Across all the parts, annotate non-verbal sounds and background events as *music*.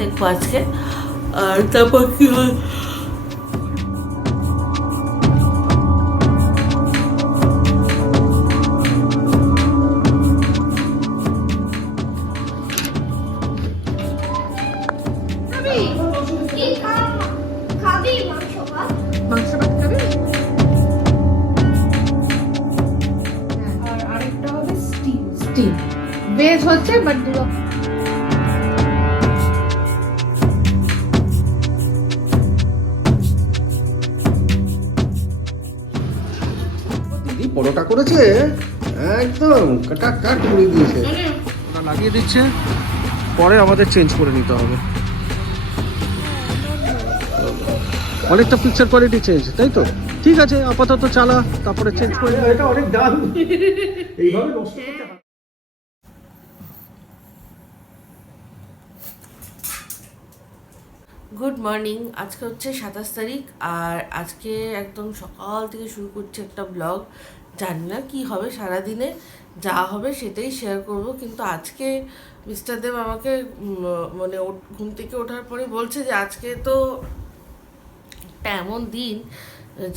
দেখব আজকে আর তারপর কি হয় কাটা কাট করে দিয়েছে? ওটা লাগিয়ে দিচ্ছে। পরে আমাদের চেঞ্জ করে নিতে হবে। অনেকটা পিকচার কোয়ালিটি চেঞ্জ তাই তো? ঠিক আছে আপাতত চালা তারপরে চেঞ্জ করে এটা অনেক দাম এইভাবে নষ্ট গুড মর্নিং আজকে হচ্ছে সাতাশ তারিখ আর আজকে একদম সকাল থেকে শুরু করছি একটা ব্লগ জানি না কী হবে সারাদিনে। যা হবে সেটাই শেয়ার করব। কিন্তু আজকে মিস্টার দেব আমাকে মানে ঘুম থেকে ওঠার পরে বলছে যে আজকে তো একটা এমন দিন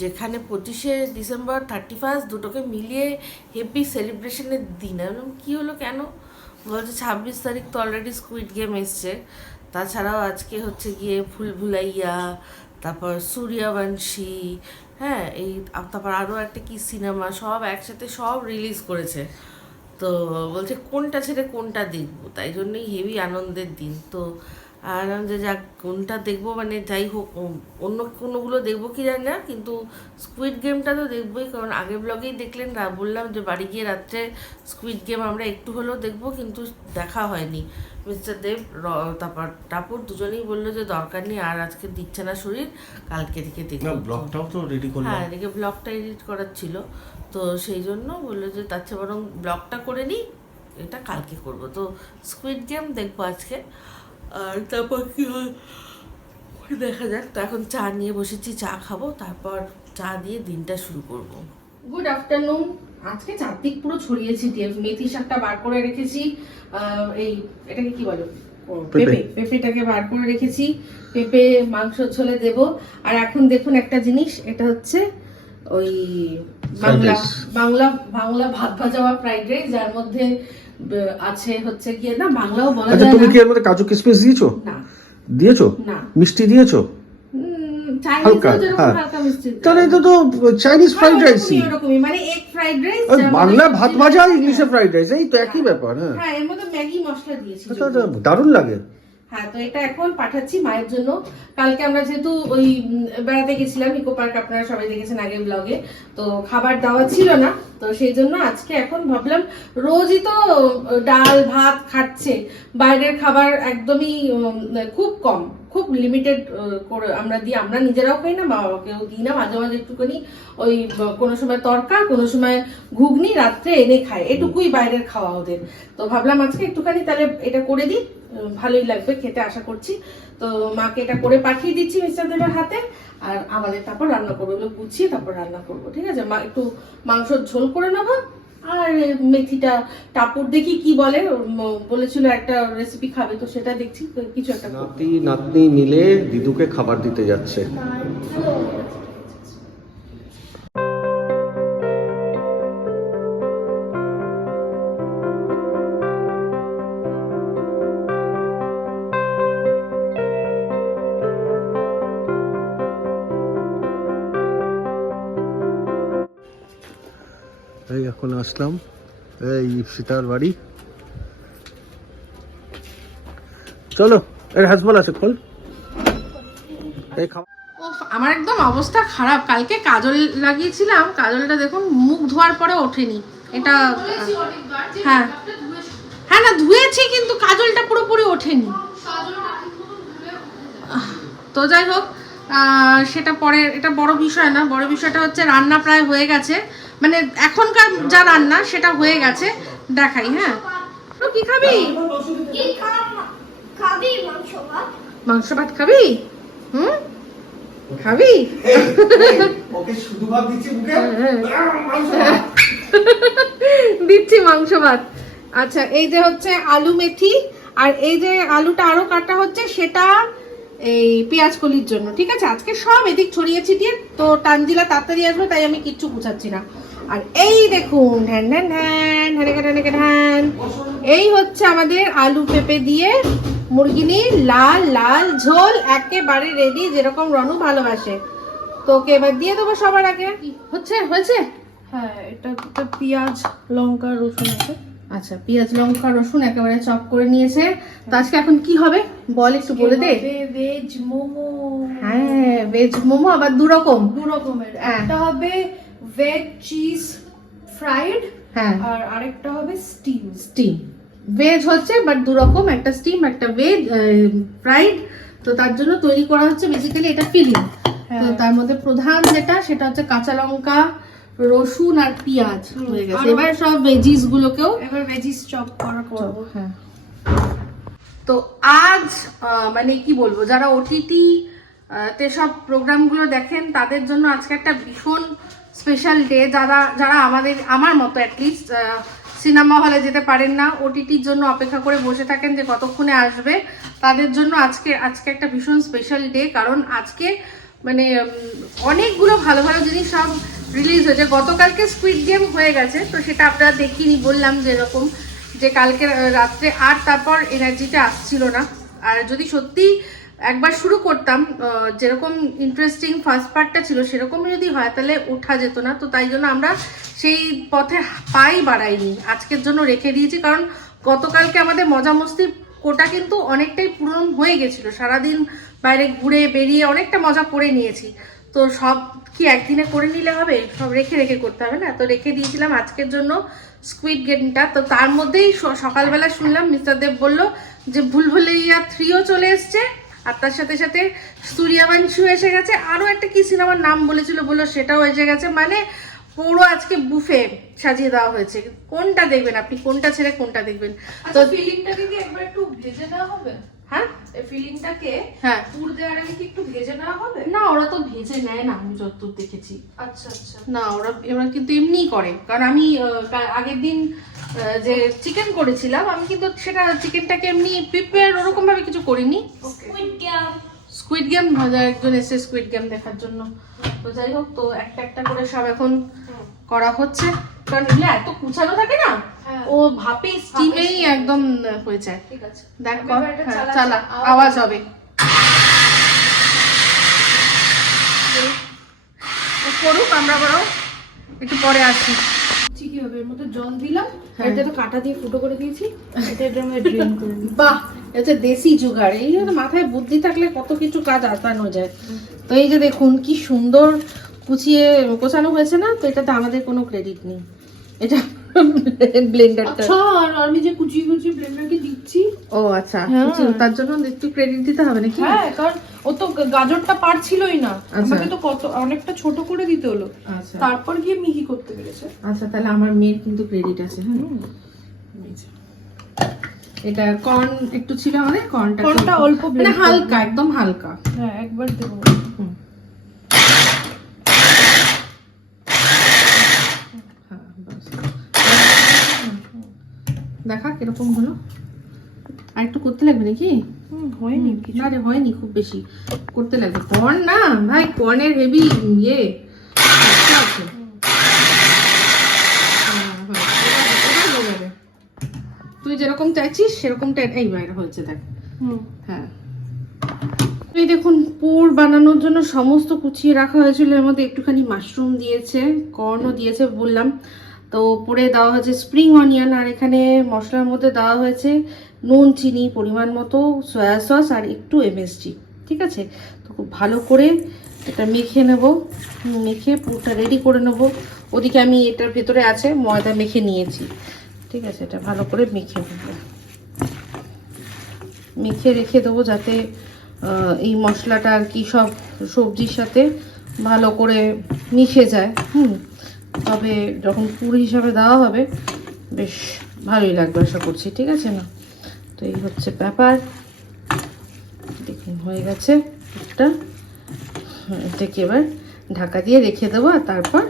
যেখানে পঁচিশে ডিসেম্বর থার্টি ফার্স্ট দুটোকে মিলিয়ে হেভি সেলিব্রেশনের দিন। বললাম, কী হলো কেন? বলছে ছাব্বিশ তারিখ তো অলরেডি স্কুইড গেম এসছে। তাছাড়াও আজকে হচ্ছে গিয়ে ফুল ভুলাইয়া তারপর সূর্যবংশী হ্যাঁ এই তারপর আরও একটা কি সিনেমা সব একসাথে সব রিলিজ করেছে। তো বলছে কোনটা ছেড়ে কোনটা দেখব? তাই জন্যই হেভি আনন্দের দিন। তো আর যে যাক কোনটা দেখব মানে যাই হোক অন্য কোনোগুলো দেখব কি জানি না কিন্তু স্কুইড গেমটা তো দেখবোই কারণ আগের ব্লগেই দেখলেন না বললাম যে বাড়ি গিয়ে রাত্রে স্কুইড গেম আমরা একটু হলেও দেখব কিন্তু দেখা হয়নি। মিস্টার দেব র- তারপর টাপুর দুজনেই বলল যে দরকার নেই আর আজকে দিচ্ছে না শরীর কালকে থেকে না দেখব ব্লগটাও তো রেডি করলাম। হ্যাঁ এদিকে ব্লগটা এডিট করার ছিল। তো সেই জন্য বলল যে তার চেয়ে বরং ব্লগটা করে নিই এটা কালকে করব। তো স্কুইড গেম দেখব আজকে। আর তারপর কী হয়? দেখা যাক। তো এখন চা নিয়ে বসেছি চা খাব তারপর চা দিয়ে দিনটা শুরু করব। গুড আফটারনুন আজকে চারদিক পুরো ছড়িয়ে ছিটিয়ে মেথি শাকটা বার করে রেখেছি। এই এটাকে কি বলো? পেঁপে। পেঁপে। পেঁপেটাকে বার করে রেখেছি। পেঁপে মাংস ঝোলে দেব। আর এখন দেখুন একটা জিনিস এটা হচ্ছে ওই বাংলা বাংলা বাংলা ভাত ভাজা বা ফ্রাইড রাইস যার মধ্যে আছে হচ্ছে গিয়ে না বাংলাও বলা আচ্ছা যায় তুমি কি এর মধ্যে কাজু কিশমিশ দিয়েছ? না। দিয়েছ? না। মিষ্টি দিয়েছ? হ্যাঁ। তাহলে এটা তো চাইনিজ ফ্রাইড হ্যাঁ, ওরকমই, মানে এগ ফ্রাইড রাইস বাংলা ভাত ভাজা ইংলিশে ফ্রাইড রাইস এই তো একই ব্যাপার হ্যাঁ। হ্যাঁ এর মধ্যে ম্যাগি মশলা দিয়েছি আচ্ছা আচ্ছা, দারুণ লাগে। হ্যাঁ তো এটা এখন পাঠাচ্ছি মায়ের জন্য। কালকে আমরা যেহেতু ওই বেড়াতে গেছিলাম, ইকো পার্ক আপনারা সবাই দেখেছেন আগের ব্লগে। তো খাবার দাওয়া ছিল না, তো সেই জন্য আজকে এখন ভাবলাম রোজই তো ডাল, ভাত খাচ্ছে। বাইরের খাবার একদমই খুব কম, খুব লিমিটেড করে আমরা দিই। আমরা নিজেরাও খাই না মা বাবাকেও দিই না। মাঝে মাঝে একটুখানি ওই কোনো সময় তরকা, কোনো সময় ঘুগনি রাত্রে এনে খায়। এটুকুই বাইরের খাওয়া ওদের। তো ভাবলাম আজকে একটুখানি তাহলে এটা করে দিই। ভালোই লাগবে খেতে আশা করছি। তো মাকে এটা করে পাঠিয়ে দিচ্ছি মিস্টার দেবের হাতে আর আমাদের তারপর রান্না করব। এগুলো গুছিয়ে তারপর রান্না করব ঠিক আছে? মা একটু মাংসর ঝোল করে নেব আর মেথিটা টাপুর দেখি কি বলে। বলেছিল একটা রেসিপি খাবে তো সেটা দেখছি কিছু একটা নাতি নাতনি মিলে দিদুকে খাবার দিতে যাচ্ছে। আসলাম। এই সীতার বাড়ি। চলো এর হাসপাল আছে, খোল। এই আমার একদম অবস্থা খারাপ। কালকে কাজল লাগিয়েছিলাম, কাজলটা দেখুন মুখ ধোয়ার পরে ওঠেনি। এটা হ্যাঁ। হ্যাঁ না, ধুয়েছি, কিন্তু কাজলটা পুরোপুরি ওঠেনি। তো যাই হোক সেটা পরে এটা বড় বিষয় না। বড় বিষয়টা হচ্ছে রান্না প্রায় হয়ে গেছে। মানে এখনকার যা রান্না সেটা হয়ে গেছে দেখাই হ্যাঁ। তো কি খাবি? মাংস ভাত? মাংস ভাত খাবি? হুম? খাবি? ওকে শুধু ভাত দিচ্ছি মুখে? *laughs* দিচ্ছি মাংস ভাত। আচ্ছা এই যে হচ্ছে আলু মেথি আর এই যে আলুটা আরও কাটা হচ্ছে সেটা এই পেঁয়াজ কলির জন্য ঠিক আছে? আজকে সব এদিক ছড়িয়ে ছিটিয়ে তো টানজিলা তাড়াতাড়ি আসবে তাই আমি কিচ্ছু গুছাচ্ছি না। আর এই দেখুন ঢ্যান ঢ্যান ঢ্যান ঢ্যানেকে ঢ্যানেকে ঢ্যান এই হচ্ছে আমাদের আলু পেঁপে দিয়ে মুরগিনির লাল লাল ঝোল একেবারে রেডি যেরকম রনু ভালোবাসে। তো ওকে এবার দিয়ে দেবো সবার আগে। হচ্ছে হয়েছে? হ্যাঁ এটা এটা পেঁয়াজ লঙ্কা রসুন আছে। আচ্ছা পেঁয়াজ লঙ্কা রসুন একেবারে চপ করে নিয়েছে। তো আজকে এখন কি হবে? বল একটু বলে দে। ভেজ মোমো। হ্যাঁ ভেজ মোমো আবার দু রকম দু রকমের হ্যাঁ। একটা হবে ভেজ চিজ ফ্রাইড হ্যাঁ। আর আরেকটা হবে স্টিম স্টিম ভেজ হচ্ছে বাট দু রকম একটা স্টিম একটা ভেজ ফ্রাইড তো তার জন্য তৈরি করা হচ্ছে বেসিক্যালি এটা ফিলিং তো হ্যাঁ। তার মধ্যে প্রধান যেটা সেটা হচ্ছে কাঁচা লঙ্কা রসুন আর পেঁয়াজ হয়ে গেছে। এবার সব ভেজিস গুলোকেও এবার ভেজিস চপ করা করব। হ্যাঁ। তো আজ মানে কি বলব যারা ওটিটি তে সব প্রোগ্রামগুলো দেখেন তাদের জন্য আজকে একটা ভীষণ স্পেশাল ডে যারা যারা আমাদের আমার মতো অ্যাটলিস্ট সিনেমা হলে যেতে পারেন না ওটিটির জন্য অপেক্ষা করে বসে থাকেন যে কতক্ষণে আসবে তাদের জন্য আজকে আজকে একটা ভীষণ স্পেশাল ডে কারণ আজকে মানে অনেকগুলো ভালো ভালো জিনিস সব রিলিজ হয়েছে। গতকালকে স্কুইড গেম হয়ে গেছে, তো সেটা আপনারা দেখিনি বললাম যেরকম যে কালকে রাত্রে আর তারপর এনার্জিটা আসছিল না। আর যদি সত্যি একবার শুরু করতাম যেরকম ইন্টারেস্টিং ফার্স্ট পার্টটা ছিল, সেরকমই যদি হয়, তাহলে ওঠা যেত না। তো তাই জন্য আমরা সেই পথে পাই বাড়াইনি। আজকের জন্য রেখে দিয়েছি, কারণ গতকালকে আমাদের মজা মস্তির কোটা কিন্তু অনেকটাই পূরণ হয়ে গেছিল। সারাদিন বাইরে ঘুরে বেরিয়ে অনেকটা মজা করে নিয়েছি। তো সব কি একদিনে করে নিলে হবে? সব রেখে রেখে করতে হবে না? তো রেখে দিয়েছিলাম আজকের জন্য স্কুইড গেমটা তো তার মধ্যেই সকালবেলা শুনলাম মিস্টার দেব বলল যে ভুল ভুলাইয়া থ্রিও চলে এসছে আর তার সাথে সাথে সূর্যাবাংশু এসে গেছে। আরও একটা কি সিনেমার নাম বলেছিল বলল সেটাও এসে গেছে। মানে পুরো আজকে বুফে সাজিয়ে দেওয়া হয়েছে। কোনটা দেখবেন আপনি? কোনটা ছেড়ে কোনটা দেখবেন? তো আচ্ছা ফিলিংটাকে কি একবার একটু ভেজে নেওয়া হবে? হ্যাঁ? এই ফিলিংটাকে হ্যাঁ। পুর দেওয়ার আগে কি একটু ভেজে নেওয়া হবে? না ওরা তো ভেজে নেয় না আমি যতদূর দেখেছি। আচ্ছা আচ্ছা। না ওরা ওরা কিন্তু এমনিই করে। কারণ আমি আগের দিন যে চিকেন করেছিলাম আমি কিন্তু সেটা চিকেনটাকে এমনি প্রিপেয়ার ওরকম ভাবে কিছু করিনি। ওকে স্কুইড গেম একজন এসে স্কুইড গেম দেখার জন্য। তো যাই হোক তো একটা একটা করে সব এখন করা হচ্ছে। কারণ এগুলো এত কুচানো থাকে না হ্যাঁ। ও ভাপে স্টিমেই একদম হয়ে যায়। ঠিক আছে। দেখ হ্যাঁ। চালা আওয়াজ হবে। করুক আমরা বড় একটু পরে আসি। ঠিক কি হবে? এর মধ্যে জল দিলাম হ্যাঁ। এটা তো কাটা দিয়ে ফুটো করে দিয়েছি এটা এটা আমরা ড্রেন করে বাহ এটা দেশি জোগাড়। এই মাথায় বুদ্ধি থাকলে কত কিছু কাজ আসানো যায়। তো এই যে দেখুন কি সুন্দর কুচিয়ে কোচানো হয়েছে না তো এটাতে আমাদের কোনো ক্রেডিট নেই। এটা *laughs* ব্লেন্ডারটা আচ্ছা আর আমি যে কুচি কুচি ব্লেন্ডারকে দিচ্ছি। ও আচ্ছা। হ্যাঁ। তার জন্য একটু ক্রেডিট দিতে হবে নাকি? হ্যাঁ কারণ ও তো গাজরটা পারছিলই না। আচ্ছা। আমাকে তো কত অনেকটা ছোট করে দিতে হলো। আচ্ছা। তারপর গিয়ে মিহি করতে পেরেছে। আচ্ছা তাহলে আমার মেয়ের কিন্তু ক্রেডিট আছে হ্যাঁ? এটা কর্ন একটু ছিল আমাদের কর্নটা কর্নটা অল্প মানে হালকা একদম হালকা। হ্যাঁ একবার দেবো হুম। হ্যাঁ, বাস। দেখা কীরকম হলো? আর একটু করতে লাগবে নাকি? হয়নি না রে হয়নি খুব বেশি। করতে লাগবে। কর্ন না ভাই কর্নের হেভি ইয়ে। আচ্ছা, আছে। হয়ে যাবে। তুই যেরকম চাইছিস সেরকমটা এই বাইরে হয়েছে দেখ। হুম। হ্যাঁ। এই দেখুন পুর বানানোর জন্য সমস্ত কুচিয়ে রাখা হয়েছিল। এর মধ্যে একটুখানি মাশরুম দিয়েছে কর্নও দিয়েছে বললাম। তো উপরে দেওয়া হয়েছে স্প্রিং অনিয়ন আর এখানে মশলার মধ্যে দেওয়া হয়েছে নুন, চিনি পরিমাণ মতো সয়া সস আর একটু এমএসজি ঠিক আছে? তো খুব ভালো করে এটা মেখে নেব, মেখে পুরোটা রেডি করে নেব। ওদিকে আমি এটার ভেতরে আছে ময়দা মেখে নিয়েছি, ঠিক আছে? এটা ভালো করে মেখে নেব। মেখে রেখে দেবো যাতে এই মশলাটা আর কি সব সবজির সাথে ভালো করে মিশে যায়, হুম? তবে যখন পুর হিসাবে দেওয়া হবে, বেশ ভালোই লাগবে আশা করছি, ঠিক আছে না? তো এই হচ্ছে ব্যাপার। দেখুন, হয়ে গেছে একটা। এটাকে এবার ঢাকা দিয়ে রেখে দেবো আর তারপর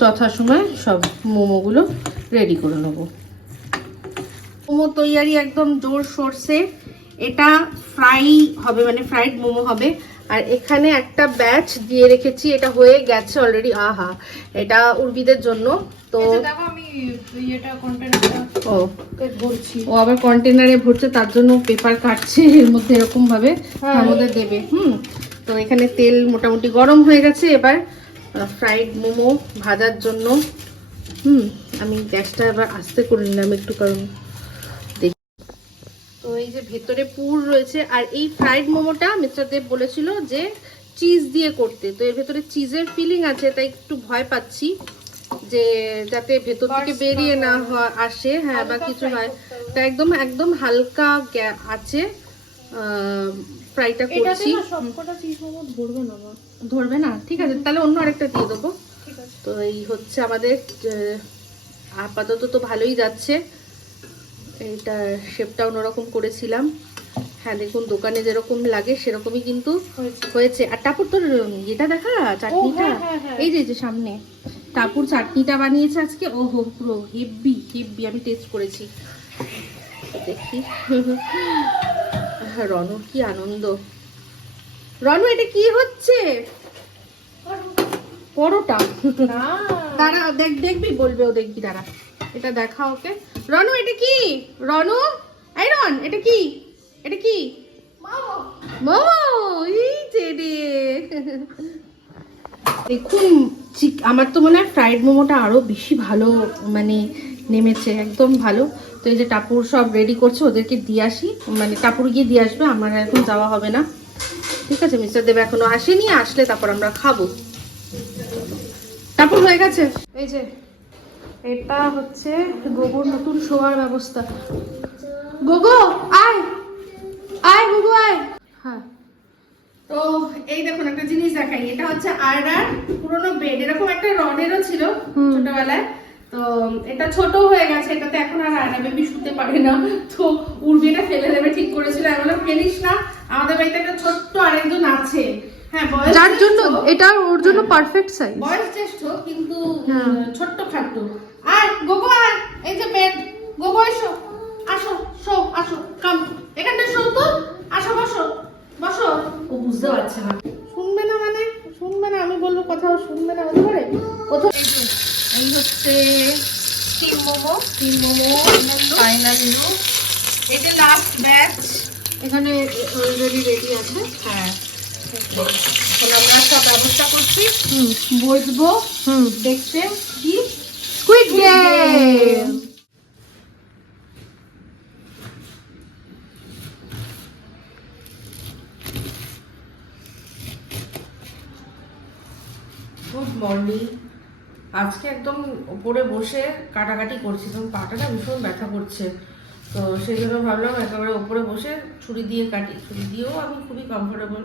যথাসময় সব মোমোগুলো রেডি করে নেব। মোমো তৈয়ারি একদম জোর সরষে। এটা ফ্রাই হবে মানে ফ্রাইড মোমো হবে। আর এখানে একটা ব্যাচ দিয়ে রেখেছি এটা হয়ে গেছে অলরেডি আহা এটা উর্বিদের জন্য তো দেখো আমি ইয়েটা কন্টেনারটা ও। আবার কন্টেনারে ভরছে তার জন্য পেপার কাটছে এর মধ্যে এরকম ভাবে তার মধ্যে দেবে হুম। তো এখানে তেল মোটামুটি গরম হয়ে গেছে এবার ফ্রাইড মোমো ভাজার জন্য। হুম আমি গ্যাসটা এবার আস্তে করে নিলাম একটু কারণ তো এই যে ভেতরে পুর রয়েছে আর এই ফ্রাইড মোমোটা মিস্টার দেব বলেছিল যে চিজ দিয়ে করতে। তো এর ভেতরে চিজের ফিলিং আছে তাই একটু ভয় পাচ্ছি যে যাতে ভেতর থেকে বেরিয়ে না হয়। আসে হ্যাঁ বা কিছু হয়। তা একদম একদম হালকা আছে ফ্রাইটা করছি। ধরবে না ঠিক আছে তাহলে অন্য আরেকটা দিয়ে দেবো। তো এই হচ্ছে আমাদের আপাতত তো ভালোই যাচ্ছে। এইটা শেপটা অন্যরকম করেছিলাম। হ্যাঁ দেখুন দোকানে যেরকম লাগে সেরকমই কিন্তু হয়েছে। আর টাপুর তোর এটা দেখা? চাটনিটা? হ্যাঁ, হ্যাঁ, হ্যাঁ। এই যে সামনে। টাপুর চাটনিটা বানিয়েছে আজকে? ও হো পুরো হেব্বি হেব্বি আমি টেস্ট করেছি। দেখি। রনুর কি আনন্দ। রনু এটা কি হচ্ছে? পরোটা। দাঁড়া দেখ দেখবি বলবে ও দেখবি দাঁড়া। এটা দেখা ওকে। রনু এটা কি? রনু? এই রন এটা কি? এটা কি? মোমো। এই যে দেখুন আমার তো মনে হয় ফ্রাইড মোমোটা আরও বেশি ভালো মানে নেমেছে একদম ভালো। তো এই যে টাপুর সব রেডি করছে ওদেরকে দিয়ে আসি। মানে টাপুর গিয়ে দিয়ে আসবে আমার এখন যাওয়া হবে না। ঠিক আছে মিস্টার দেব এখনও আসেনি আসলে তারপর আমরা খাব। টাপুর হয়ে গেছে। এই যে এটা হচ্ছে গোবর নতুন শোয়ার ব্যবস্থা। গোগো আয়! আয় গোগো আয়! হ্যাঁ। তো এই দেখুন একটা জিনিস দেখাই এটা হচ্ছে আয়রার পুরোনো বেড এরকম একটা রডেরও ছিল ছোটবেলায়। তো এটা ছোট হয়ে গেছে এটাতে এখন আর আয়রা বেবি শুতে পারে না। তো উর্বি এটা ফেলে দেবে ঠিক করেছিল। আমি বললাম ফেলিস না আমাদের বাড়িতে একটা ছোট্ট আরেকজন আছে। হ্যাঁ বয়স যার জন্য। এটা ওর জন্য পারফেক্ট সাইজ বয়স জ্যেষ্ঠ কিন্তু হ্যাঁ। ছোট্ট খাদ্য আর গোগো আর এই যে বেড গোগো এসো আসো শো আসো কাম এখানটা শো তো আসো বসো বসো ও বুঝতে পারছে না শুনবে না মানে শুনবে না আমি বলব কথাও শুনবে না হতে পারে প্রথম এই যে, এই হচ্ছে স্টিম মোমো ফাইনাল লুক এটা লাস্ট ব্যাচ এখানে অলরেডি রেডি আছে। হ্যাঁ। আমরা সব ব্যবস্থা করছি। বসবো। হুম। দেখতে। কি স্কুইড গেম গুড মর্নিং আজকে একদম উপরে বসে কাটাকাটি করছি, তখন পাটা না ভীষণ ব্যথা করছে। তো সেই জন্য ভাবলাম একেবারে উপরে বসে ছুরি দিয়ে কাটি, ছুরি দিয়েও আমি খুবই কমফোর্টেবল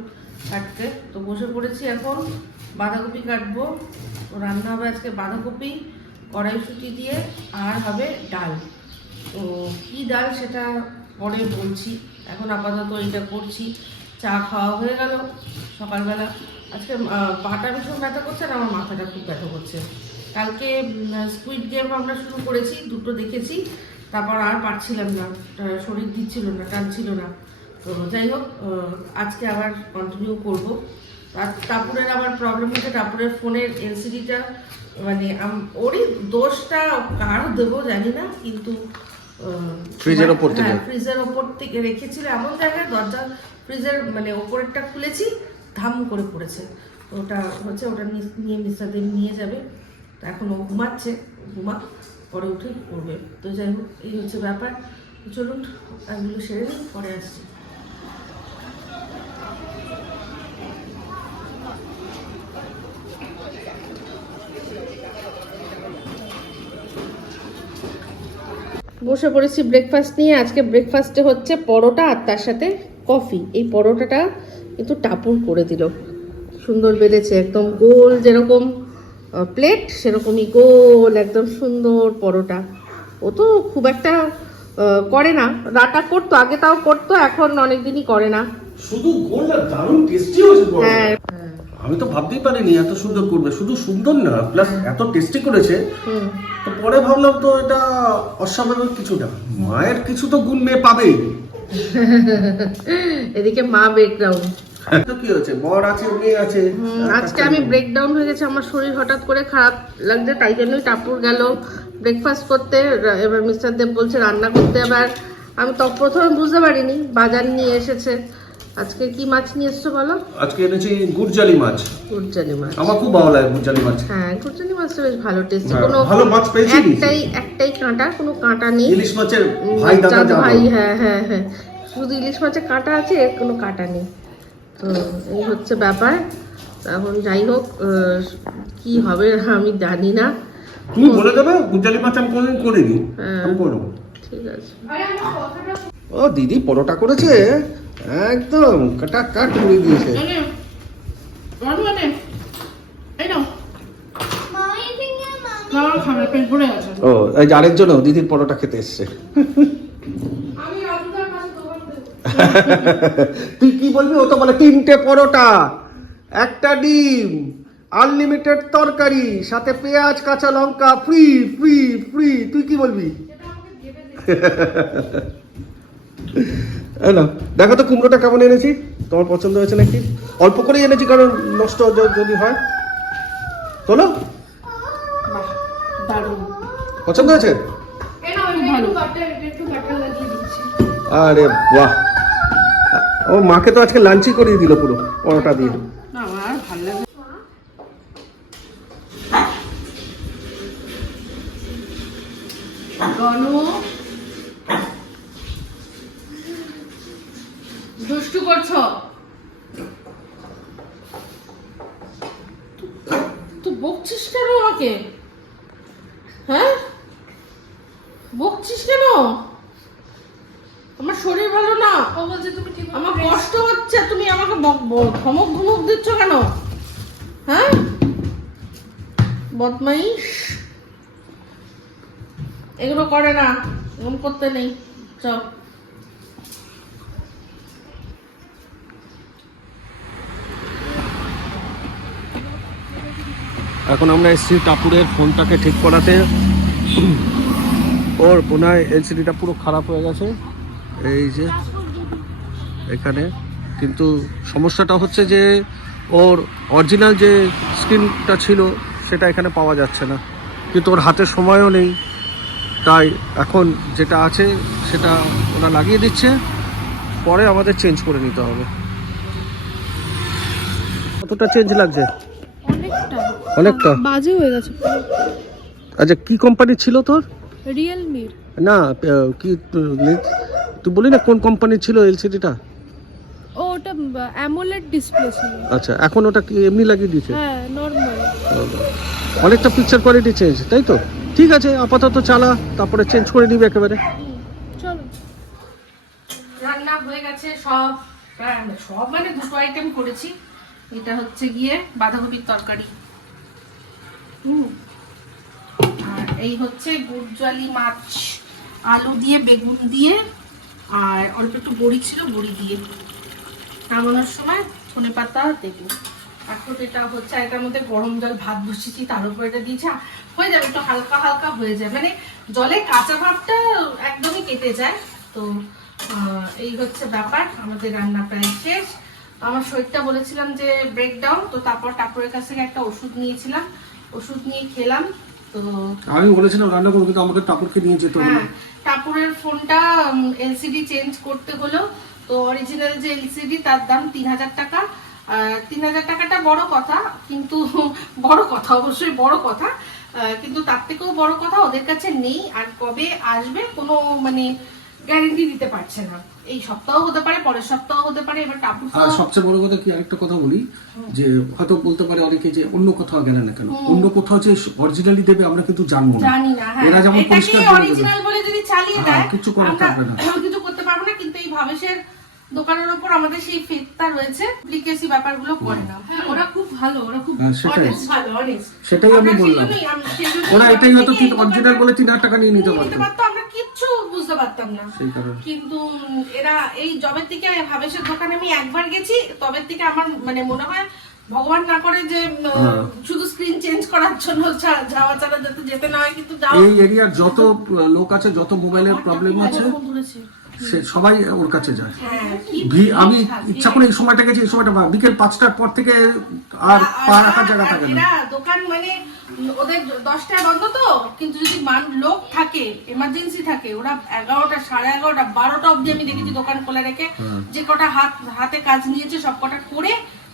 কাটতে তো বসে পড়েছি এখন, বাঁধাকপি কাটবো। তো রান্না হবে আজকে বাঁধাকপি, কড়াইশুটি দিয়ে, আর হবে ডাল। তো কী ডাল সেটা পরে বলছি। এখন আপাতত এইটা করছি। চা খাওয়া হয়ে গেল সকালবেলা। আজকে পাটা ভীষণ ব্যথা করছে আর আমার মাথাটা খুব ব্যথা করছে। কালকে স্কুইড গেম আমরা শুরু করেছি দুটো দেখেছি। তারপর আর পারছিলাম না শরীর দিচ্ছিল না টানছিল না। তো যাই হোক আজকে আবার কন্টিনিউ করব। আর টাপুরের আবার প্রবলেম হচ্ছে টাপুরের ফোনের এলসিডিটা মানে ওরই দোষটা কার দেবো জানি না কিন্তু ফ্রিজের ওপর থেকে। হ্যাঁ, ফ্রিজের ওপর থেকে রেখেছিল। এমন জায়গায় দরজা ফ্রিজের মানে ওপরেরটা খুলেছি ধাম করে পড়েছে। ওটা হচ্ছে ওটা নিয়ে মিস্টারদের নিয়ে যাবে। এখন ও ঘুমাচ্ছে ঘুমা পরে উঠে করবে তো যাই হোক, এই হচ্ছে ব্যাপার। চলুন এগুলো সেরে নিই, পরে আসছি। বসে পড়েছি ব্রেকফাস্ট নিয়ে। আজকে ব্রেকফাস্টে হচ্ছে পরোটা আর তার সাথে কফি এই পরোটাটা কিন্তু টাপুর করে দিল। সুন্দর বেড়েছে একদম গোল যেরকম প্লেট সেরকমই গোল একদম সুন্দর পরোটা। ও তো খুব একটা করে না। রাটা করতো আগে তাও করতো এখন অনেকদিনই করে না। শুধু গোলটা দারুণ টেস্টি হয়েছে হ্যাঁ। আমি তো ভাবতেই পারিনি এত সুন্দর করবে। শুধু সুন্দর না প্লাস এত টেস্টি করেছে। তো পরে ভাবলাম তো এটা অস্বাভাবিক কিছু না। মায়ের কিছু তো গুণ মেয়ে পাবেই। *laughs* এদিকে মা ব্রেকডাউন তো কি হয়েছে? বর আছে মেয়ে আছে? আজকে আমি ব্রেকডাউন হয়ে গেছে আমার শরীর হঠাৎ করে খারাপ লাগছে তাই জন্যই টাপুর গেল। ব্রেকফাস্ট করতে এবার মিস্টার দেব বলছে রান্না করতে। আবার আমি তো প্রথমে বুঝতে পারিনি বাজার নিয়ে এসেছে। আজকে কি মাছ নিয়ে এসছো বলো? আজকে এনেছি গুড়জালি মাছ। গুরজানি মাছ। আমার খুব ভালো লাগে গুড়জালি মাছ। হ্যাঁ গুরজানি মাছটা বেশ ভালো টেস্টি হ্যাঁ, কোনো ভালো মাছ পেয়েছি একটাই একটাই কাঁটা কোনো কাঁটা নেই। ইলিশ মাছের ভাই দাদা ভাই হ্যাঁ হ্যাঁ হ্যাঁ। শুধু ইলিশ মাছে কাঁটা আছে এর কোনো কাঁটা নেই। তো এই হচ্ছে ব্যাপার। এখন যাই হোক কি হবে আমি জানি না। তুমি বলে দেবে গুড়জালি মাছ আমি কোনোদিন করিনি। হ্যাঁ। ঠিক আছে। ও দিদি পরোটা করেছে? একদম কাটা কাট করে দিয়েছে ও এই যে আরেকজনও দিদির পরোটা খেতে এসছে। *laughs* তুই কি বলবি? ও তো বলে তিনটে পরোটা একটা ডিম আনলিমিটেড তরকারি সাথে পেঁয়াজ কাঁচা লঙ্কা ফ্রি ফ্রি ফ্রি তুই কি বলবি? দেখো তো কুমড়োটা কেমন এনেছি। তোমার পছন্দ হয়েছে নাকি? অল্প করেই এনেছি কারণ নষ্ট যদি হয়। তোলো। পছন্দ হয়েছে? আরে বাহ। ও মাকে তো আজকে লাঞ্চই করিয়ে দিল পুরো পরোটা দিয়ে। না আমার ভালো লাগে গনু দুষ্টু করছ তুই বকছিস কেন আমাকে হ্যাঁ বকছিস কেন আমার শরীর ভালো না ও বলছে তুমি ঠিক আমার কষ্ট হচ্ছে তুমি আমাকে বক- ব- ধমক ধমক দিচ্ছ কেন হ্যাঁ? বদমাইশ? এগুলো করে না, এগুলো করতে নেই। চল। এখন আমরা এসছি টাপুরের ফোনটাকে ঠিক করাতে। ওর বোনায় এলসিডিটা পুরো খারাপ হয়ে গেছে। এই যে, এখানে। কিন্তু সমস্যাটা হচ্ছে যে ওর অরিজিনাল যে স্ক্রিনটা ছিল সেটা এখানে পাওয়া যাচ্ছে না। কিন্তু ওর হাতে সময়ও নেই। তাই এখন যেটা আছে সেটা ওরা লাগিয়ে দিচ্ছে। পরে আমাদের চেঞ্জ করে নিতে হবে। কতটা চেঞ্জ লাগছে? অনেকটা। অনেকটা? বাজে হয়ে গেছে আচ্ছা কি কোম্পানি ছিল তোর? রিয়েলমির না কি তুই- তুই বলি না কোন কোম্পানি ছিল এলসিডিটা অ্যামোলেড ডিসপ্লে ছিল আচ্ছা এখন ওটা কি এমনি লাগিয়ে দিয়েছে? হ্যাঁ নর্মাল অনেকটা পিকচার কোয়ালিটি চেঞ্জ তাই তো? ঠিক আছে আপাতত চালা তারপরে চেঞ্জ করে নিবি একেবারে। চলো। রান্না হয়ে গেছে সব প্রায় সব মানে দুটো আইটেম করেছি। এটা হচ্ছে গিয়ে বাঁধাকপির তরকারি। হুম। আর এই হচ্ছে গুড়জালি মাছ আলু দিয়ে বেগুন দিয়ে আর অল্প একটু বড়ি ছিল বড়ি দিয়ে। নামানোর সময় ধনে পাতা দেবো এখন এটা হচ্ছে এটার মধ্যে গরম জল ভাত বসিয়েছি তার উপর এটা দিয়েছি হয়ে যাবে একটু হালকা হালকা হয়ে যায়। মানে জলে কাঁচা ভাবটা একদমই কেটে যায়। তো এই হচ্ছে ব্যাপার আমাদের রান্না প্রায় শেষ। আমার শরীরটা বলেছিলাম যে ব্রেকডাউন তো তারপর টাপুরের কাছ থেকে একটা ওষুধ নিয়েছিলাম ওষুধ নিয়ে খেলাম তো আমি বলেছিলাম রান্না করব কিন্তু আমাকে টাপুরকে নিয়ে যেতে হবে। হ্যাঁ টাপুরের ফোনটা এলসিডি চেঞ্জ করতে হলো। তো অরিজিনাল যে এলসিডি তার দাম তিন হাজার টাকা। তিন হাজার টাকাটা বড় কথা কিন্তু *laughs* বড় কথা অবশ্যই বড় কথা। কিন্তু তার থেকেও বড় কথা ওদের কাছে নেই আর কবে আসবে কোনো মানে গ্যারেন্টি দিতে পারছে না। এই সপ্তাহ হতে পারে পরের সপ্তাহ হতে পারে এবার টাপুর আর সবচেয়ে বড় কথা কি আরেকটা কথা বলি যে হয়তো বলতে পারে অনেকে যে অন্য কোথাও গেলে না কেন অন্য কোথাও যে অরিজিনালি দেবে আমরা কিন্তু জানব না। জানি না হ্যাঁ। এরা যেমন পরিষ্কার অরিজিনাল বলে যদি চালিয়ে হ্যাঁ, দেয় কিচ্ছু করার আমরা থাকবে না। *laughs* কিছু করতে পারব না কিন্তু এই ভাবেশের দোকানের উপর আমাদের সেই ফেতটা রয়েছে ডুপ্লিকেসি ব্যাপারগুলো করে না ওরা খুব ভালো ওরা খুব হ্যাঁ, সেটাই। ভালো honest। সেটাই আমি বললাম। ওরা এটাই হয়তো এই অরিজিনাল বলে তিন হাজার টাকা নিয়ে নিতে পারতো আমরা কিচ্ছু বুঝতে পারতাম না কিন্তু এরা এই জবের থেকে ভাবেশের দোকানে আমি একবার গেছি তবে থেকে আমার মানে মনে হয় ভগবান না করে যে হ্যাঁ। শুধু স্ক্রিন চেঞ্জ করার জন্য যাওয়া ছাড়া যাতে যেতে না হয় কিন্তু যাও এই এরিয়ার যত লোক আছে যত মোবাইলের প্রবলেম আছে। সে সবাই ওর কাছে যায়। হ্যাঁ, আমি ইচ্ছা করে এই সময়টা গেছি এই সময়টা বিকেল পাঁচটার পর থেকে আর পা রাখার জায়গা থাকে না। দোকান মানে ওদের দশটায় বন্ধ তো কিন্তু যদি মান লোক থাকে এমার্জেন্সি থাকে ওরা এগারোটা সাড়ে এগারোটা বারোটা অবধি আমি দেখেছি দোকান খোলা রেখে যে কটা হাত হাতে কাজ নিয়েছে সব কটা করে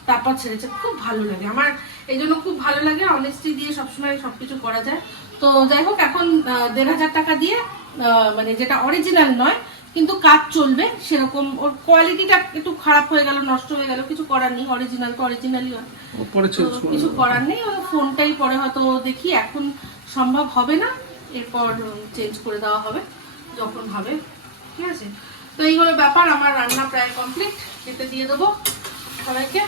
তারপর ছেড়েছে খুব ভালো লাগে। আমার এই জন্য খুব ভালো লাগে অনেস্টি দিয়ে সবসময় সবকিছু করা যায়। তো যাই হোক এখন দেড় হাজার টাকা দিয়ে মানে যেটা অরিজিনাল নয় কিন্তু কাজ চলবে সেরকম। ওর কোয়ালিটিটা একটু খারাপ হয়ে গেল নষ্ট হয়ে গেল কিছু করার নেই অরিজিনাল তো অরিজিনালই হয়। কিছু করার নেই ওই ফোনটাই পরে হয়তো দেখি এখন সম্ভব হবে না এরপর চেঞ্জ করে দেওয়া হবে যখন হবে। ঠিক আছে? তো এই হলো ব্যাপার আমার রান্না প্রায় কমপ্লিট খেতে দিয়ে দেবো সবাইকে।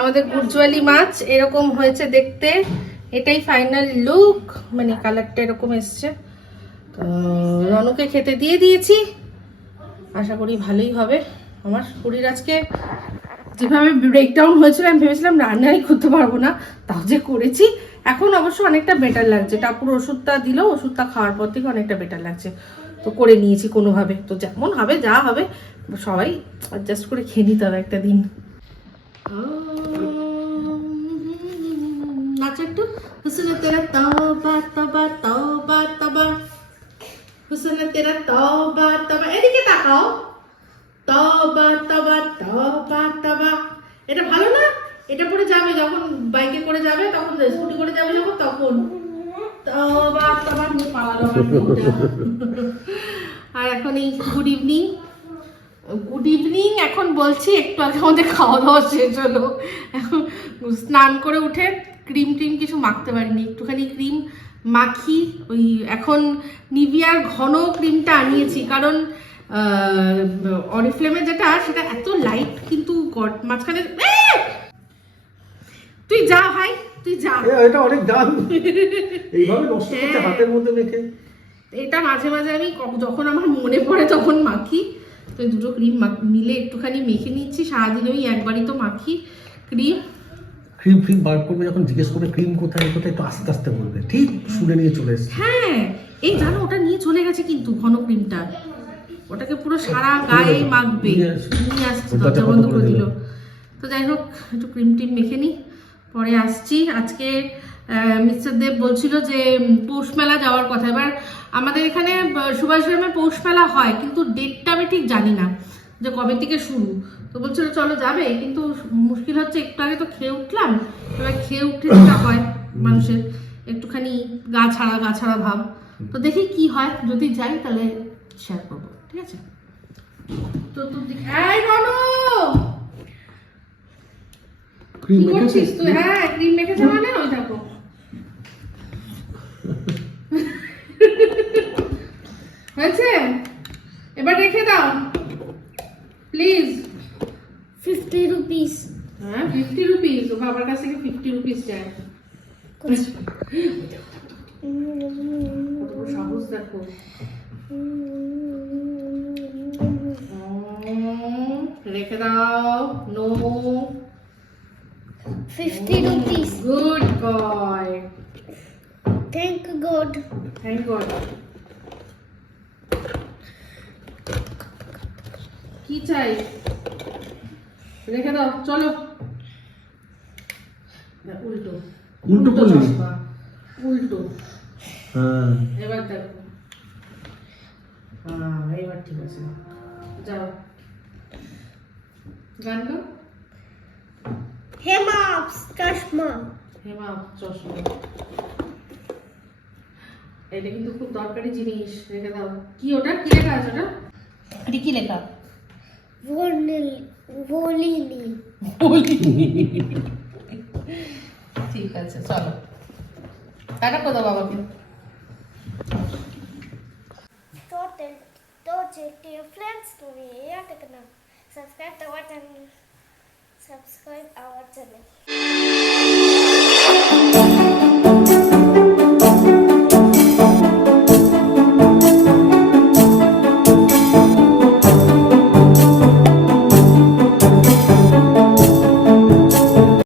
আমাদের গুরজুয়ালি মাছ এরকম হয়েছে দেখতে এটাই ফাইনাল লুক মানে কালারটা এরকম এসছে। তো রনুকে খেতে দিয়ে দিয়েছি আশা করি ভালোই হবে আমার শরীর আজকে যেভাবে ব্রেকডাউন হয়েছিল আমি ভেবেছিলাম রান্নাই করতে পারব না তাও যে করেছি এখন অবশ্য অনেকটা বেটার লাগছে টাপুর ওষুধটা দিল ওষুধটা খাওয়ার পর থেকে অনেকটা বেটার লাগছে তো করে নিয়েছি কোনোভাবে তো যেমন হবে যা হবে সবাই অ্যাডজাস্ট করে খেয়ে নিতে হবে একটা দিন নাচো একটু হুসনে তেরা তবা তবা তবা তবা হুসনে তেরা তবা তবা এদিকে তাকাও। তবা তবা তবা তবা এটা ভালো না? এটা পরে যাবে যখন বাইকে করে যাবে, তখন স্কুটি করে যাবে যখন, তখন। তবা তবা নিয়ে পালালো। আর এখন এই গুড ইভিনিং গুড ইভিনিং এখন বলছি একটু আগে আমাদের খাওয়া দাওয়া শেষ হলো। এখন স্নান করে উঠে ক্রিম টিম কিছু মাখতে পারিনি। একটুখানি ক্রিম মাখি ওই এখন নিভিয়ার ঘন ক্রিমটা আনিয়েছি। কারণ অরিফ্লেমে যেটা সেটা এত লাইট কিন্তু গট- মাঝখানে তুই যা ভাই তুই যা। এটা অনেক দাম। এইভাবে নষ্ট করতে হ্যাঁ। হাতের মধ্যে মেখে এটা মাঝে মাঝে আমি যখন আমার মনে পড়ে তখন মাখি। তো দুটো ক্রিম মিলে একটুখানি মেখে নিচ্ছি। সারাদিন ওই একবারই তো মাখি ক্রিম ক্রিম ফ্রিম বার করবে যখন জিজ্ঞেস করবে ক্রিম কোথায় কোথায় একটু আস্তে আস্তে বলবে। ঠিক শুনে নিয়ে চলে এসছে। হ্যাঁ এই জানো ওটা নিয়ে চলে গেছে কিন্তু ঘন ক্রিমটা ওটাকে পুরো সারা গায়ে মাখবে। নিয়ে আসছে। দরজা বন্ধ করে দিল। তো যাই হোক একটু ক্রিম টিম মেখে নিই পরে আসছি। আজকে মিস্টার দেব বলছিল যে পৌষ মেলা যাওয়ার কথা। এবার আমাদের এখানে আহ, সুভাষ গ্রামে পৌষ মেলা হয় কিন্তু ডেটটা আমি ঠিক জানি না যে কবে থেকে শুরু। তো বলছিল চলো যাবে কিন্তু মুশকিল হচ্ছে একটু আগে তো খেয়ে উঠলাম এবার খেয়ে উঠে যেটা হয় মানুষের একটুখানি গা ছাড়া গা ছাড়া ভাব। তো দেখি কি হয় যদি যাই তাহলে শেয়ার করব ঠিক আছে? তো তুই এই রনু ক্রিম কি তুই? হ্যাঁ ক্রিম মেখেছে মানে ওই দেখো। হয়েছে? এবার রেখে দাও। প্লিজ ফিফটি রুপিস হ্যাঁ ফিফটি রুপিস ও বাবার কাছ থেকে ফিফটি রুপিস কত সাহস দেখো। রেখে দাও। No fifty rupees good boy thank God thank God কি চাই? রেখে দাও চলো। উল্টো। উল্টো করলি? চশমা। উল্টো। হ্যাঁ। এবার দেখো। হ্যাঁ এবার ঠিক আছে। যাও। গান গাও? হেমা চশমা। হেমা চশমা। এটা কিন্তু খুব দরকারি জিনিস রেখে দাও। কি ওটা? কি লেখা আছে ওটা? এটা কি লেখা? ভলিনি ভলিনি ঠিক আছে চলো টাটা করে দাও বাবাকে তো তো dear friends তুমি ইয়াতে কেন subscribe our channel subscribe our channel